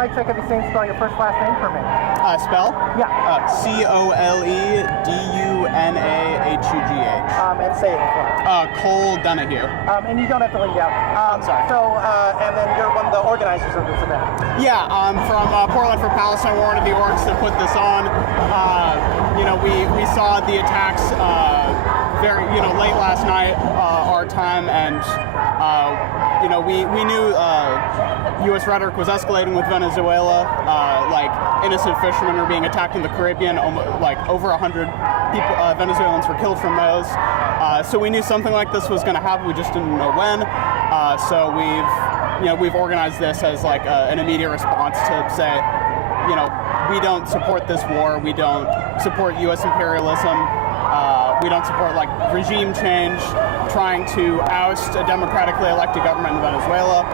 mic check if you can spell your first last name for me. Spell? Yeah. Coledunahugh. And say it as well. Cole Donahue. And you don't have to leave out. I'm sorry. So, and then you're one of the organizers of this event. Yeah, I'm from Portland for Palestine. We're one of the orgs that put this on. We saw the attacks late last night, our time, and we knew U.S. rhetoric was escalating with Venezuela. Innocent fishermen were being attacked in the Caribbean. Over 100 people, Venezuelans were killed from those. So we knew something like this was going to happen. We just didn't know when. So we've organized this as an immediate response to say, we don't support this war. We don't support U.S. imperialism. We don't support regime change, trying to oust a democratically elected government in Venezuela.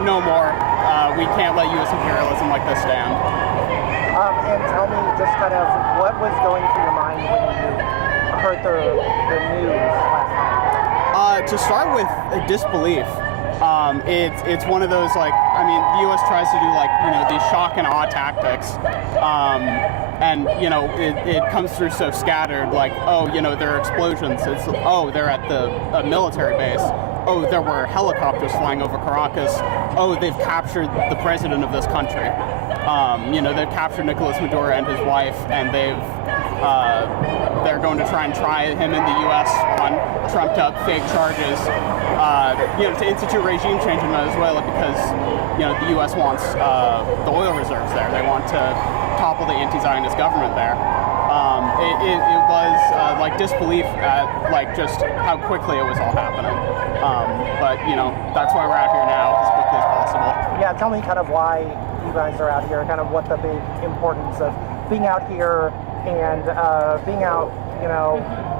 No more. We can't let U.S. imperialism like this stand. And tell me just kind of what was going through your mind when you heard the news last night? To start with, disbelief. It's one of those the U.S. tries to do these shock and awe tactics, and it comes through so scattered. There are explosions. It's they're at the military base. There were helicopters flying over Caracas. They've captured the president of this country. They've captured Nicolás Maduro and his wife, and they're going to try him in the U.S. on trumped-up fake charges. To institute regime change in Venezuela because the U.S. wants the oil reserves there. They want to topple the anti-Zionist government there. It was disbelief at just how quickly it was all happening. But that's why we're out here now as quickly as possible. Yeah, tell me kind of why you guys are out here, kind of what the big importance of being out here and being out,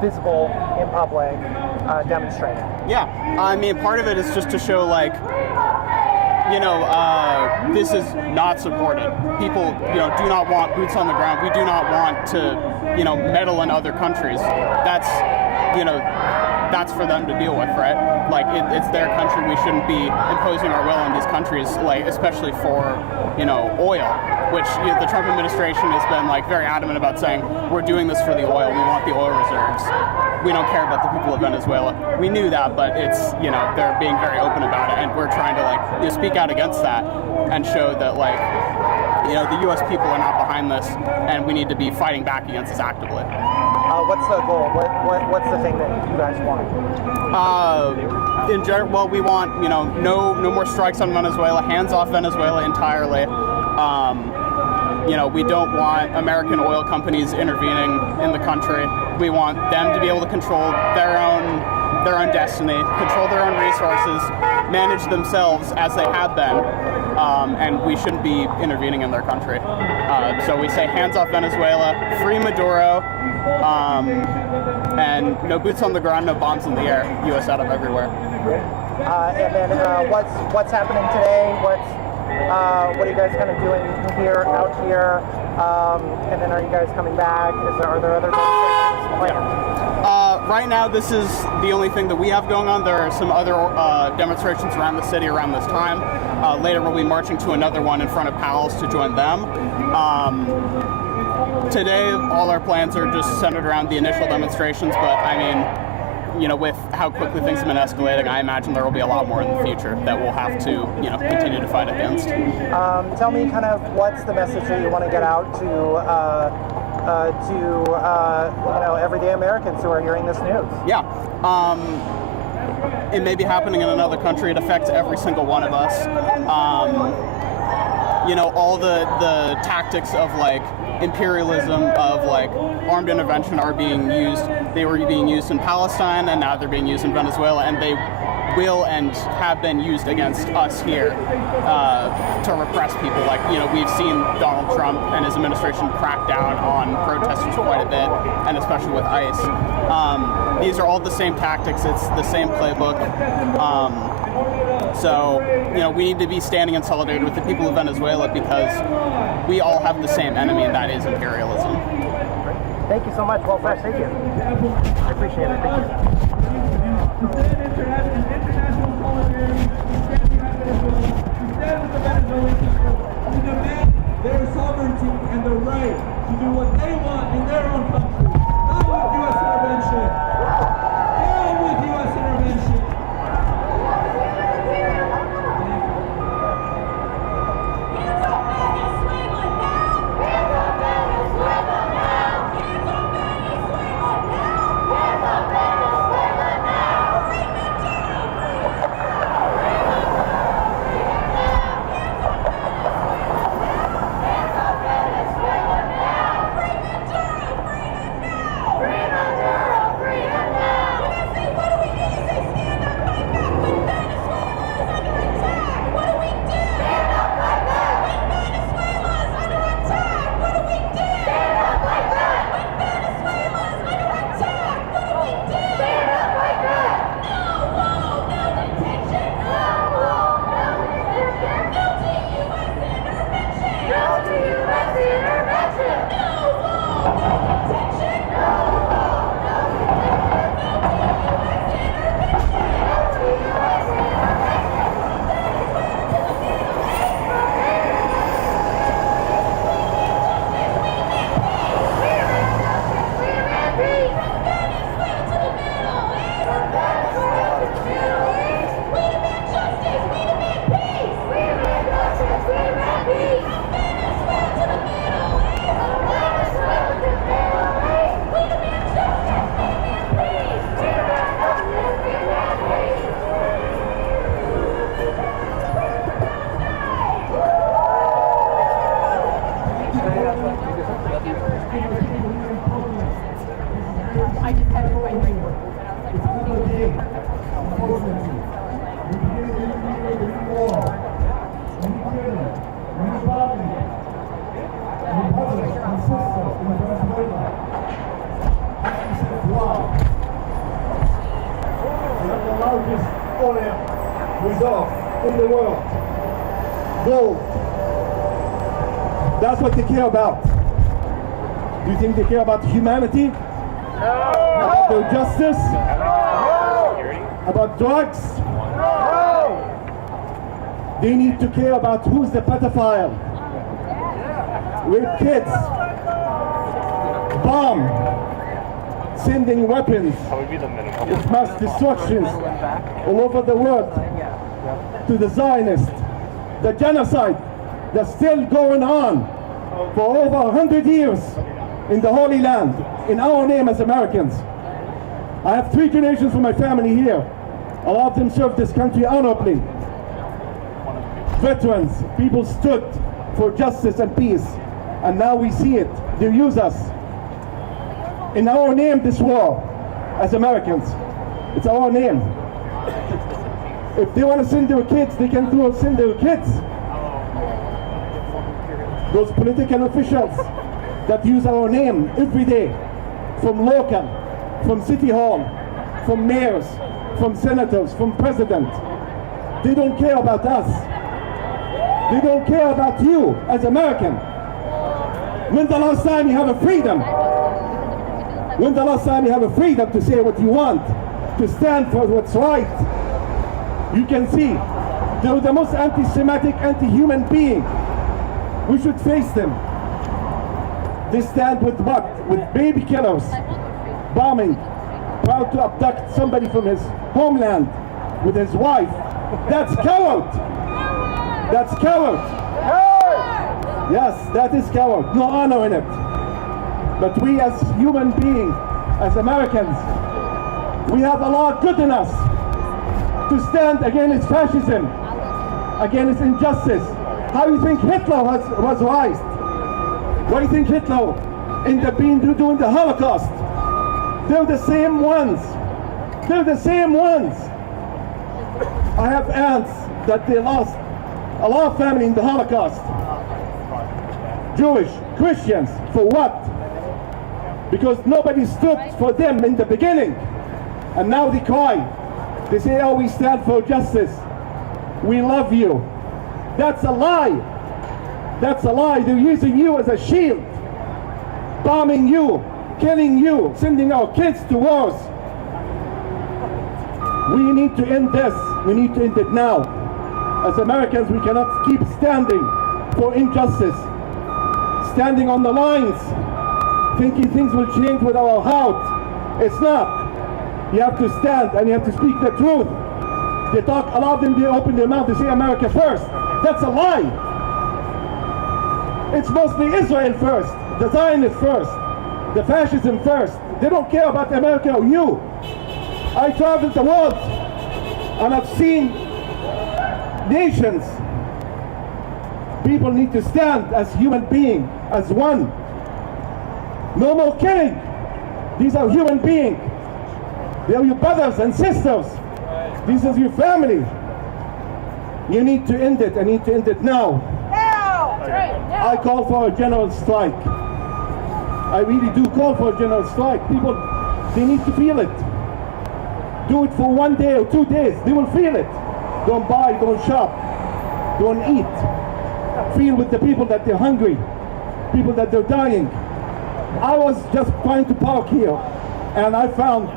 visible in public, demonstrating. Yeah, part of it is just to show this is not supported. People, do not want boots on the ground. We do not want to, meddle in other countries. That's for them to deal with, right? It's their country. We shouldn't be imposing our will on these countries, especially for, oil, which the Trump administration has been very adamant about saying, we're doing this for the oil. We want the oil reserves. We don't care about the people of Venezuela. We knew that, but it's, they're being very open about it, and we're trying to speak out against that and show that the U.S. people are not behind this, and we need to be fighting back against this actively. What's the goal? What's the thing that you guys want? In general, we want no more strikes on Venezuela, hands off Venezuela entirely. We don't want American oil companies intervening in the country. We want them to be able to control their own destiny, control their own resources, manage themselves as they have been, and we shouldn't be intervening in their country. So we say hands off Venezuela, free Maduro, and no boots on the ground, no bombs in the air, U.S. out of everywhere. And then what's happening today? What are you guys kind of doing out here? And then are you guys coming back? Are there other plans? Right now, this is the only thing that we have going on. There are some other demonstrations around the city around this time. Later, we'll be marching to another one in front of Pals to join them. Today, all our plans are just centered around the initial demonstrations, but with how quickly things have been escalating, I imagine there will be a lot more in the future that we'll have to, continue to fight against. Tell me kind of what's the message that you want to get out to everyday Americans who are hearing this news? Yeah. It may be happening in another country. It affects every single one of us. All the tactics of imperialism, of armed intervention are being used. They were being used in Palestine, and now they're being used in Venezuela, and they will and have been used against us here to repress people. We've seen Donald Trump and his administration crack down on protesters quite a bit, and especially with ICE. These are all the same tactics. It's the same playbook. So, we need to be standing in solidarity with the people of Venezuela because we all have the same enemy, and that is imperialism. Thank you so much. Well, first, thank you. I appreciate it. Thank you. Venezuela, we stand with the Venezuelan people. We demand their sovereignty and the right to do what they want in their own country. Not with U.S. intervention. Down with U.S. intervention. In the world. Gold. That's what they care about. Do you think they care about humanity? No. About their justice? No. About drugs? No. They need to care about who's the pedophile. Rape kids. Bomb. Sending weapons. With mass destructions all over the world. To the Zionists, the genocide that's still going on for over 100 years in the Holy Land, in our name as Americans. I have 3 generations from my family here. A lot of them served this country honorably. Veterans, people stood for justice and peace, and now we see it. They use us. In our name, this war, as Americans, it's our name. If they want to send their kids, they can send their kids. Those political officials that use our name every day, from local, from city hall, from mayors, from senators, from president, they don't care about us. They don't care about you as American. When the last time you have a freedom? When the last time you have a freedom to say what you want, to stand for what's right? You can see they're the most anti-Semitic, anti-human being. We should face them. They stand with what? With baby killers, bombing, proud to abduct somebody from his homeland with his wife. That's coward. That's coward. Yes, that is coward. No honor in it. But we as human beings, as Americans, we have a lot good in us to stand against fascism, against injustice. How do you think Hitler was raised? What do you think Hitler ended up doing the Holocaust? They're the same ones. They're the same ones. I have aunts that they lost a lot of family in the Holocaust. Jewish, Christians, for what? Because nobody stood for them in the beginning. And now they cry. They say, oh, we stand for justice. We love you. That's a lie. That's a lie. They're using you as a shield. Bombing you, killing you, sending our kids to wars. We need to end this. We need to end it now. As Americans, we cannot keep standing for injustice, standing on the lines, thinking things will change with our heart. It's not. You have to stand and you have to speak the truth. They talk, a lot of them, they open their mouth, they say America first. That's a lie. It's mostly Israel first, the Zionists first, the fascism first. They don't care about America or you. I traveled the world and I've seen nations. People need to stand as human beings, as one. No more killing. These are human beings. They are your brothers and sisters. This is your family. You need to end it, and need to end it now. I call for a general strike. I really do call for a general strike. People, they need to feel it. Do it for 1 day or 2 days. They will feel it. Don't buy, don't shop, don't eat. Feel with the people that they're hungry, people that they're dying. I was just trying to park here, and I found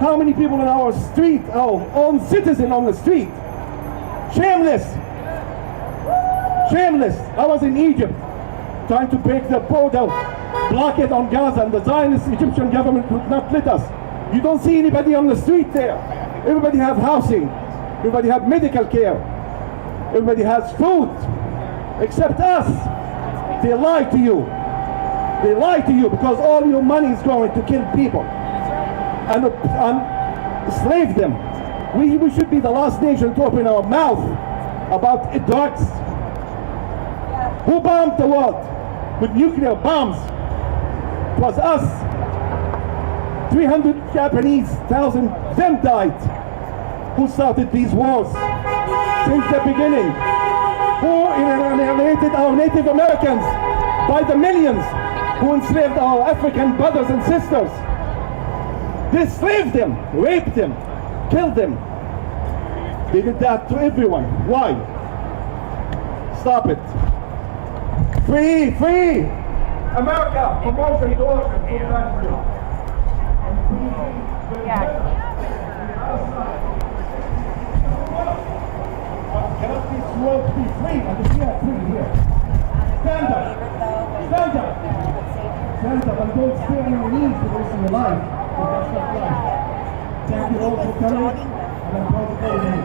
how many people in our street, our own citizen on the street. Shameless. Shameless. I was in Egypt trying to break the border, block it on Gaza, and the Zionist Egyptian government would not let us. You don't see anybody on the street there. Everybody have housing. Everybody have medical care. Everybody has food. Except us. They lie to you. They lie to you because all your money is going to kill people and slave them. We should be the last nation to open our mouth about drugs. Who bombed the world with nuclear bombs? It was us. 300 Japanese,000 them died. Who started these wars since the beginning? Who alienated our Native Americans by the millions? Who enslaved our African brothers and sisters? They enslaved them, raped them, killed them. They did that to everyone. Why? Stop it. Free, free! America, promotion to us. Cannot this world be free? And we are free here. Stand up! Stand up! Stand up and don't stay on your knees for the rest of your life. That's not right. Thank you all for coming, and I'm proud to call you.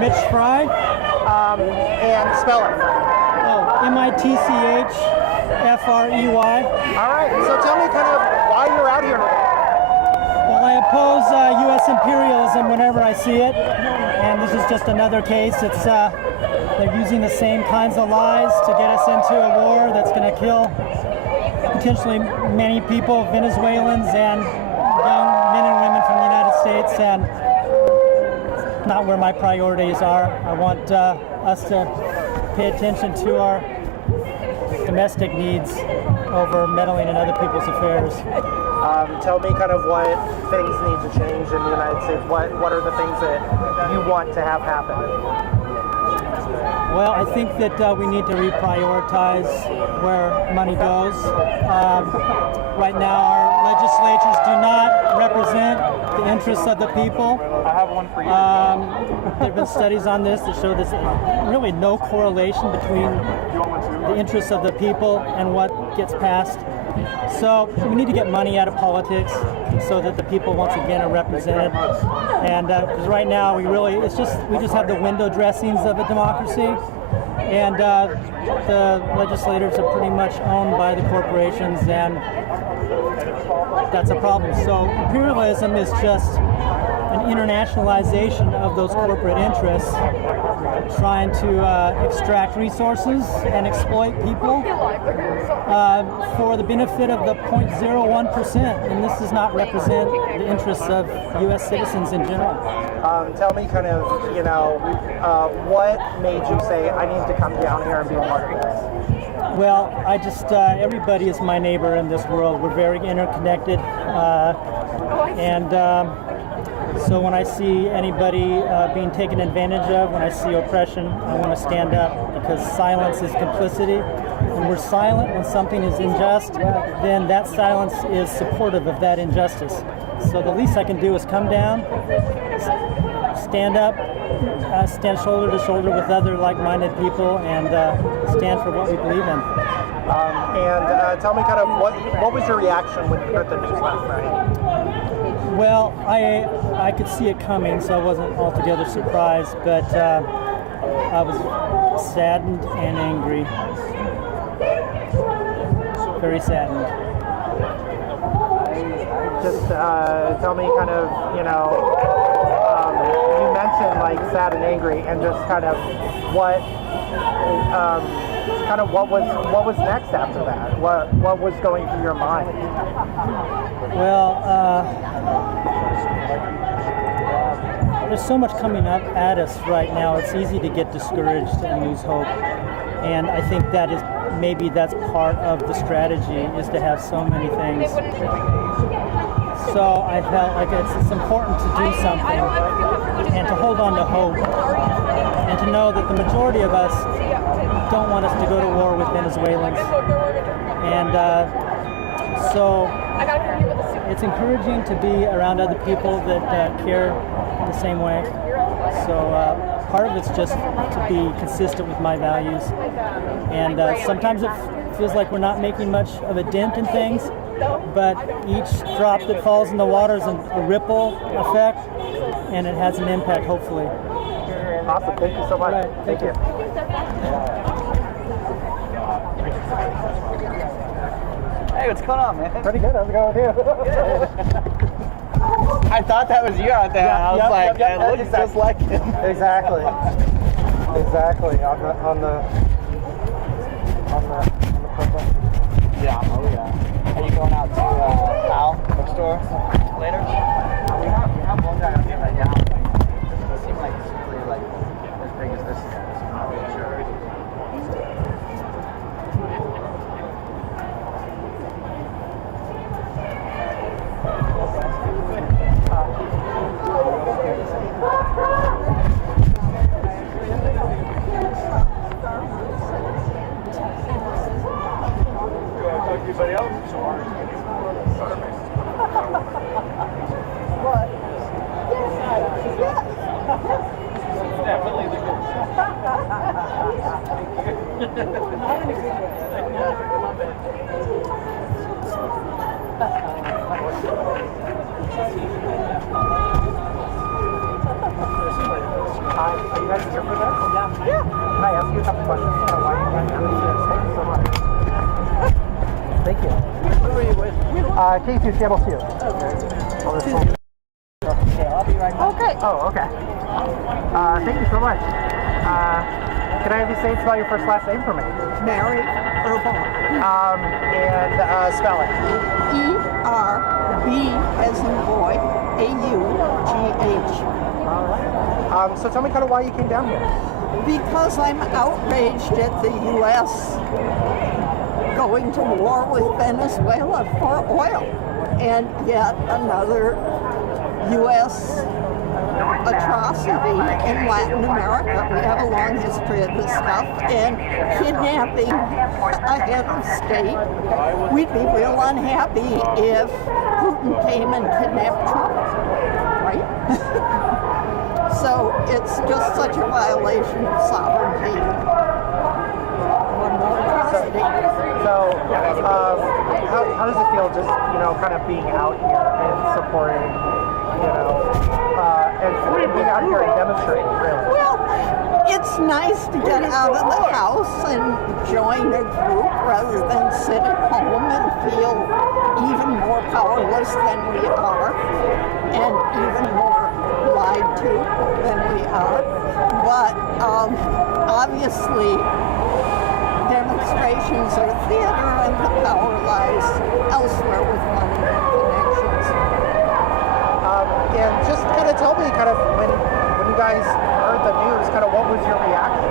Mitch Fry. And spell it. Oh, Mitchfrey. All right, so tell me kind of why you're out here today. Well, I oppose U.S. imperialism whenever I see it, and this is just another case. It's they're using the same kinds of lies to get us into a war that's going to kill potentially many people, Venezuelans and young men and women from the United States, and not where my priorities are. I want us to pay attention to our domestic needs over meddling in other people's affairs. Tell me kind of what things need to change in the United States. What are the things that you want to have happen? Well, I think that we need to reprioritize where money goes. Right now, our legislatures do not represent the interests of the people. I have one for you. There have been studies on this that show there's really no correlation between the interests of the people and what gets passed. So we need to get money out of politics so that the people once again are represented. And because right now we just have the window dressings of a democracy, and the legislators are pretty much owned by the corporations, and that's a problem. So imperialism is just an internationalization of those corporate interests, trying to extract resources and exploit people for the benefit of the 0.01%, and this does not represent the interests of U.S. citizens in general. Tell me kind of, what made you say, I need to come down here and be a part of this? Well, I just, everybody is my neighbor in this world. We're very interconnected, so when I see anybody being taken advantage of, when I see oppression, I want to stand up, because silence is complicity. When we're silent when something is unjust, then that silence is supportive of that injustice. So the least I can do is come down, stand up, stand shoulder to shoulder with other like-minded people, and stand for what we believe in. Tell me kind of what was your reaction when you heard the news last night? Well, I could see it coming, so I wasn't altogether surprised, but I was saddened and angry. Very saddened. Just tell me kind of, you mentioned like sad and angry, and just kind of what was next after that? What was going through your mind? Well, there's so much coming up at us right now. It's easy to get discouraged and lose hope. And I think that's part of the strategy, is to have so many things. So I felt like it's important to do something and to hold on to hope, and to know that the majority of us don't want us to go to war with Venezuelans. And so it's encouraging to be around other people that care the same way. So part of it's just to be consistent with my values. And sometimes it feels like we're not making much of a dent in things, but each drop that falls in the water is a ripple effect, and it has an impact, hopefully. Awesome. Thank you so much. Right. Thank you. Hey, what's going on, man? Pretty good. How's it going with you? I thought that was you out there. I was like, it looks exactly. just like him. Exactly. On the purple. Yeah, oh yeah. Are you going out to Al bookstore later? We have one guy out here right now. It doesn't seem like it's really like as big as this guy. So I'm not really sure. Anybody else? Definitely the good. Are you guys here for this? Yeah. Can I ask you a couple questions? Kind of why you guys are here? Thank you so much. Thank you. Who are you with? K2 Channel 2. Okay. I'll be right back. Okay. Oh, okay. Thank you so much. Can I have you say spell your first last name for me? Mary Herbal. And spell it. E-R-B as in boy, A-U-G-H. All right. So tell me kind of why you came down here. Because I'm outraged at the U.S. going to war with Venezuela for oil. And yet another U.S. atrocity in Latin America. We have a long history of this stuff. And kidnapping a head of state. We'd be real unhappy if Putin came and kidnapped Trump, right? So it's just such a violation of sovereignty. One more atrocity. So, how does it feel just, kind of being out here and supporting, and being out here and demonstrating, really? Well, it's nice to get out of the house and join a group rather than sit at home and feel even more powerless than we are and even more lied to than we are. But obviously, demonstrations are theater and the power lies elsewhere with money and connections. And just kind of tell me, when you guys heard the news, what was your reaction?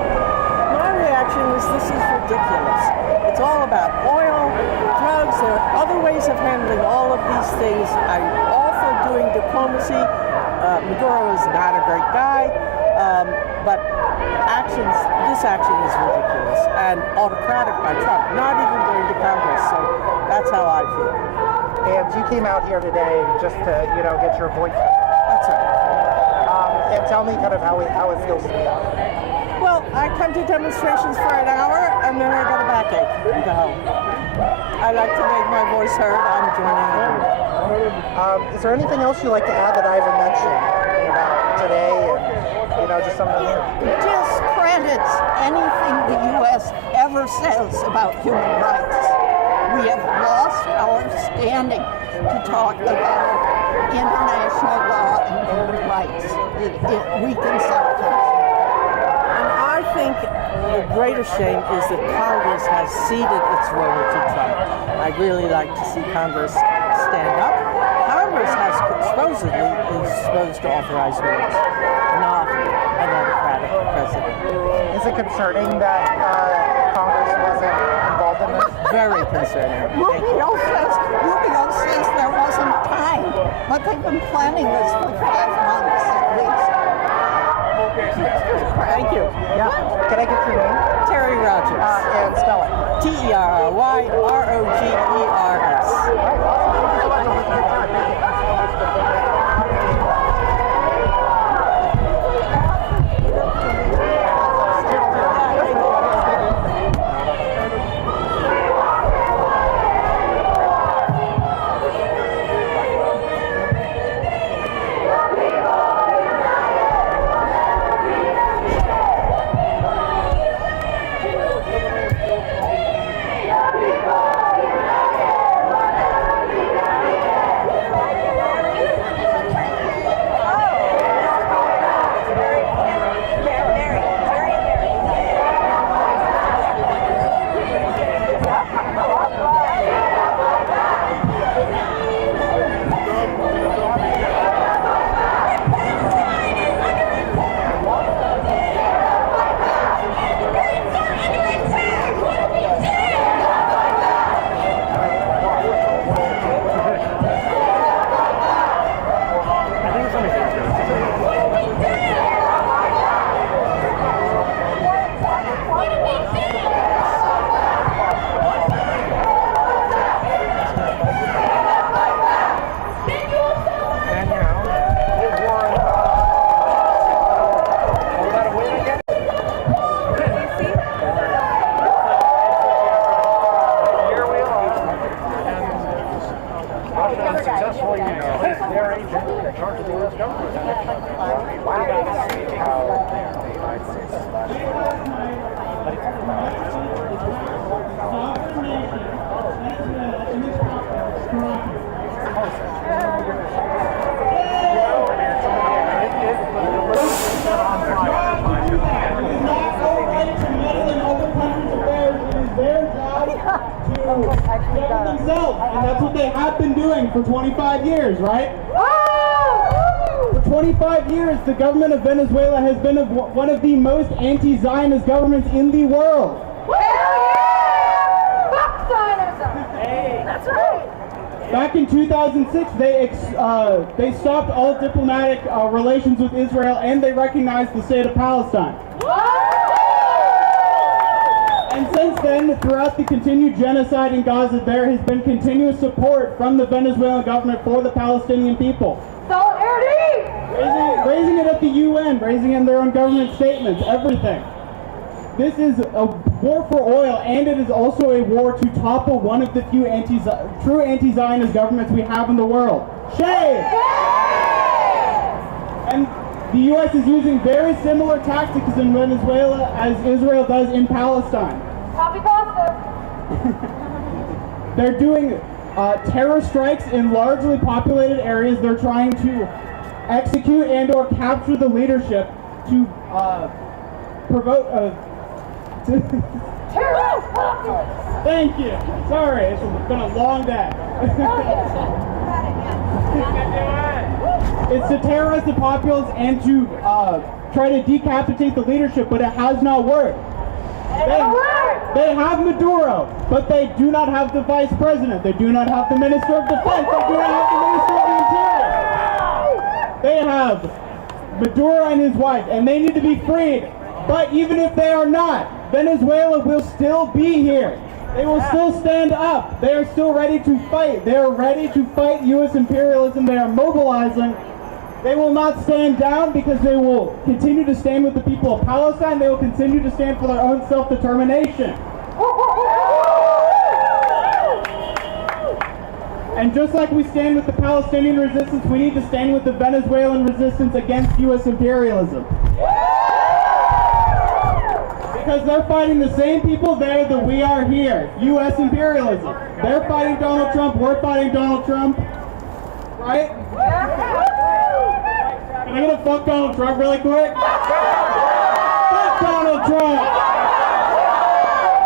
My reaction was, this is ridiculous. It's all about oil, drugs. There are other ways of handling all of these things. I'm all for doing diplomacy. Maduro is not a great guy, but this action is ridiculous and autocratic by Trump, not even going to Congress. So that's how I feel. And you came out here today just to, get your voice. That's right. And tell me how it feels to be out. Well, I come to demonstrations for an hour and then I get a backache and go home. I like to make my voice heard. I'm joining in. Is there anything else you'd like to add that I haven't mentioned about today and, just something new? It discredits anything the U.S. ever says about human rights. We have lost our standing to talk about international law and human rights. It weakens our country. And I think the greatest shame is that Congress has ceded its role to Trump. I'd really like to see Congress stand up. Congress is supposed to authorize wars, not an autocratic president. Is it concerning that Congress wasn't involved in this? Very concerning. Rubio says there wasn't time, but they've been planning this for 5 months at least. Thank you. Yeah. Can I get your name? Terry Rogers. And spell it. T-E-R-R-Y-R-O-G-E-R-S. All right, awesome. Thank you so much. Thank you for your time. themselves, and that's what they have been doing for 25 years, right? For 25 years, the government of Venezuela has been one of the most anti-Zionist governments in the world. Fuck Zionism! That's right! Back in 2006, they stopped all diplomatic relations with Israel, and they recognized the state of Palestine. And since then, throughout the continued genocide in Gaza, there has been continuous support from the Venezuelan government for the Palestinian people. Solidarity! Raising it at the UN, raising it in their own government statements, everything. This is a war for oil, and it is also a war to topple one of the few true anti-Zionist governments we have in the world. Shame! And the U.S. is using very similar tactics in Venezuela as Israel does in Palestine. Copy pasta! They're doing terror strikes in largely populated areas. They're trying to execute and or capture the leadership to provoke... Terrorist populace! Thank you. Sorry, it's been a long day. It's to terrorize the populace and to try to decapitate the leadership, but it has not worked. They have Maduro, but they do not have the vice president. They do not have the minister of defense. They do not have the minister of the interior. They have Maduro and his wife, and they need to be freed. But even if they are not, Venezuela will still be here. They will still stand up. They are still ready to fight. They are ready to fight U.S. imperialism. They are mobilizing. They will not stand down because they will continue to stand with the people of Palestine. They will continue to stand for their own self-determination. And just like we stand with the Palestinian resistance, we need to stand with the Venezuelan resistance against U.S. imperialism. Because they're fighting the same people there that we are here. U.S. imperialism. They're fighting Donald Trump. We're fighting Donald Trump. Right? Can I get a fuck Donald Trump really quick? Fuck Donald Trump!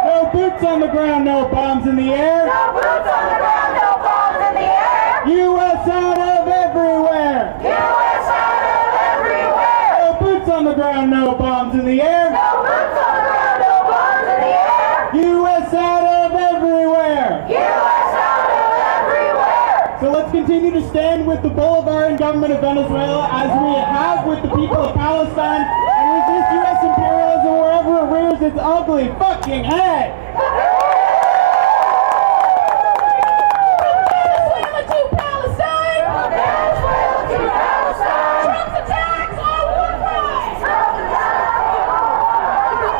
No boots on the ground, no bombs in the air. No boots on the ground, no bombs in the air. U.S. out of everywhere. U.S. out of everywhere. No boots on the ground, no bombs in the air. No boots on the ground, no bombs in the air. U.S. out of everywhere. U.S. out of everywhere. So let's continue to stand with the Bolivarian government of Venezuela as we have with the people of Palestine and resist U.S. imperialism wherever it rears its ugly fucking head. Venezuela to Palestine! Venezuela to Palestine! Trump's attacks are war crimes! Trump's attacks are war crimes!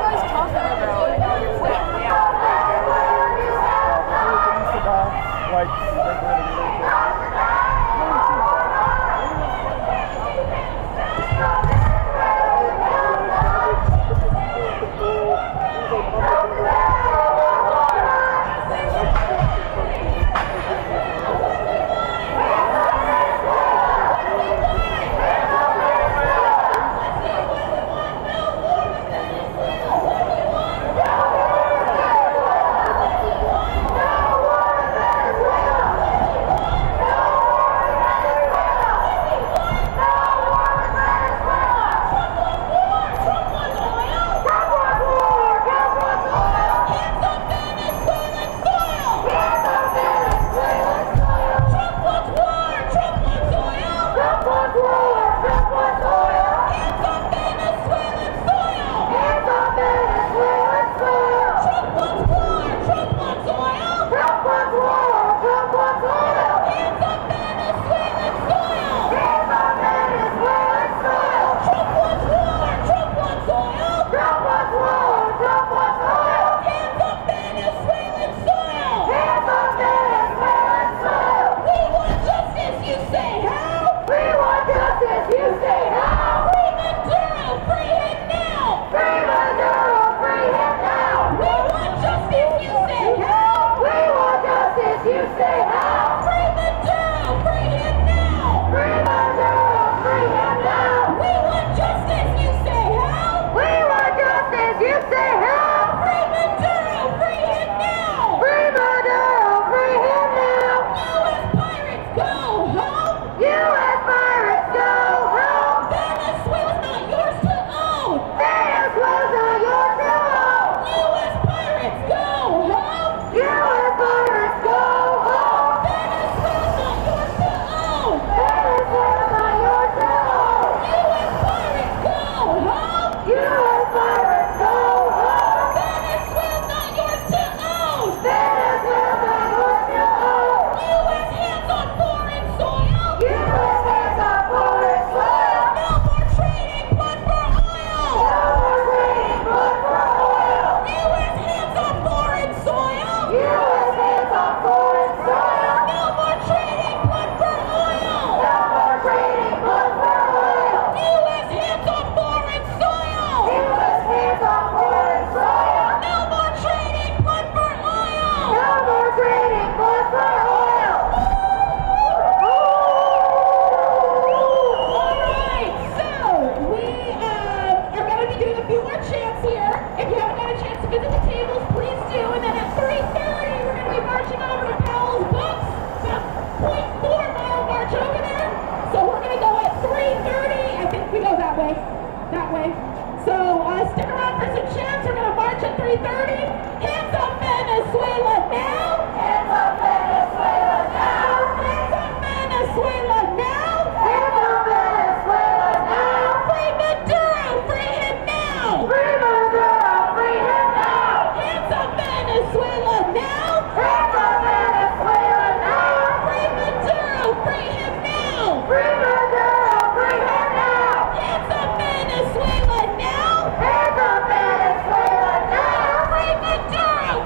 3:30. Hands up Venezuela now. Hands up Venezuela now. Hands up Venezuela now. Hands up Venezuela now. Free Maduro, free him now. Free Maduro, free him now. Hands up Venezuela now. Hands up Venezuela now. Free Maduro, free him now. Free Maduro, free him now. Hands up Venezuela now. Hands up Venezuela now. Free Maduro,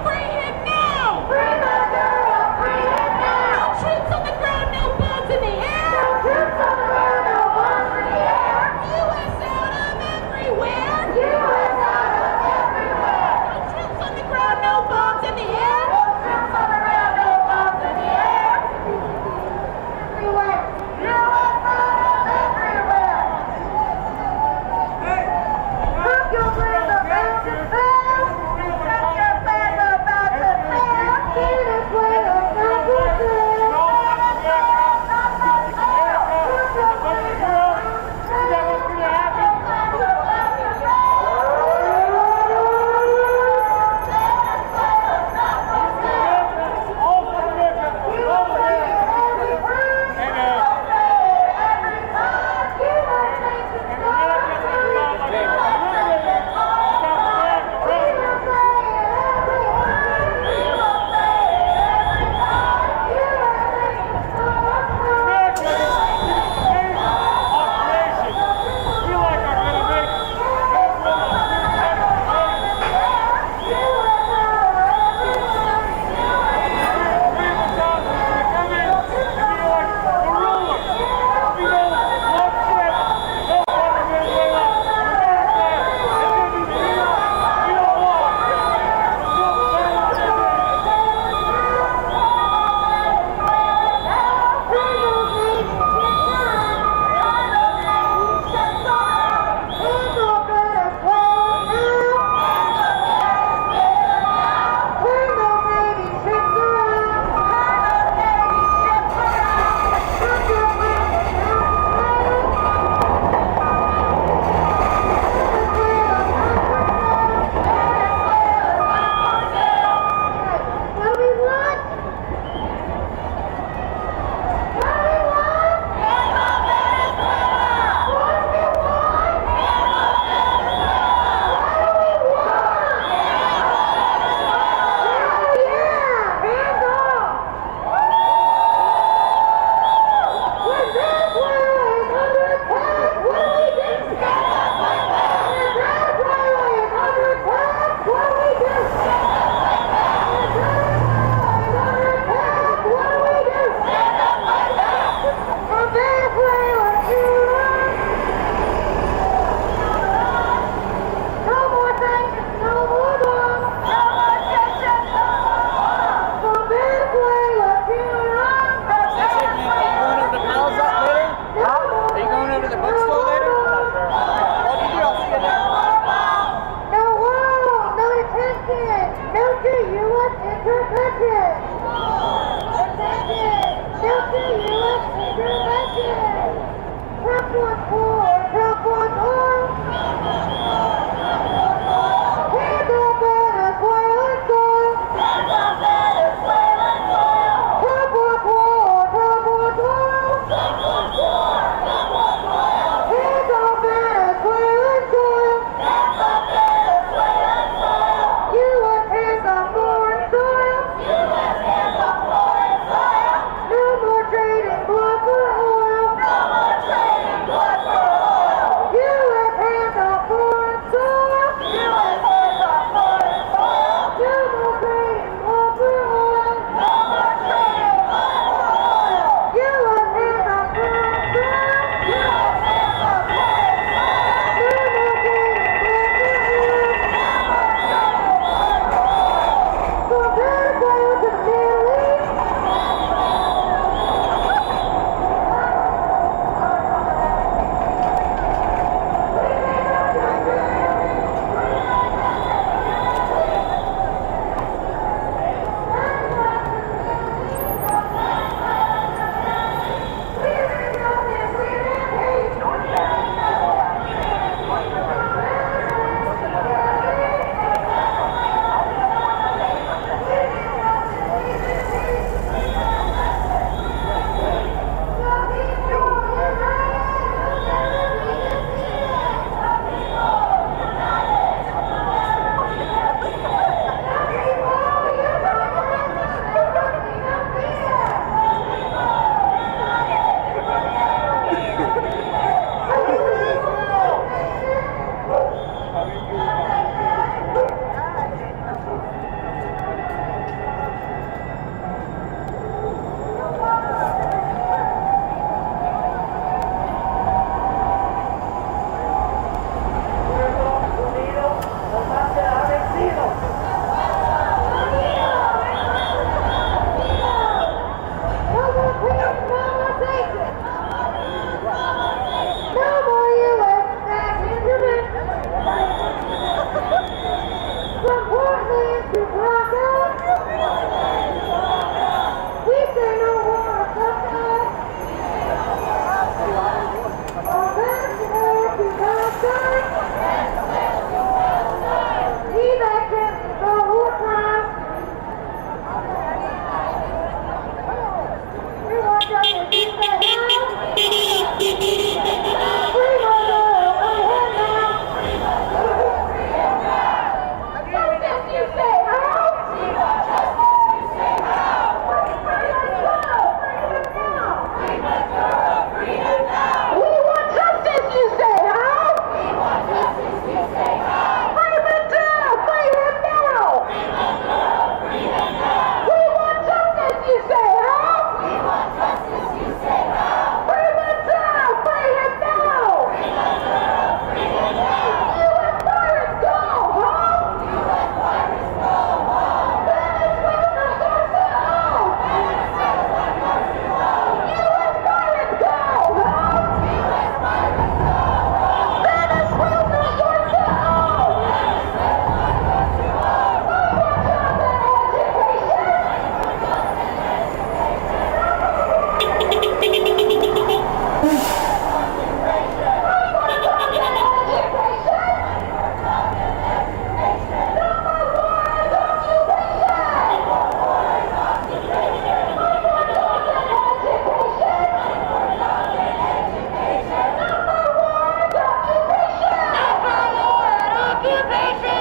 occupation.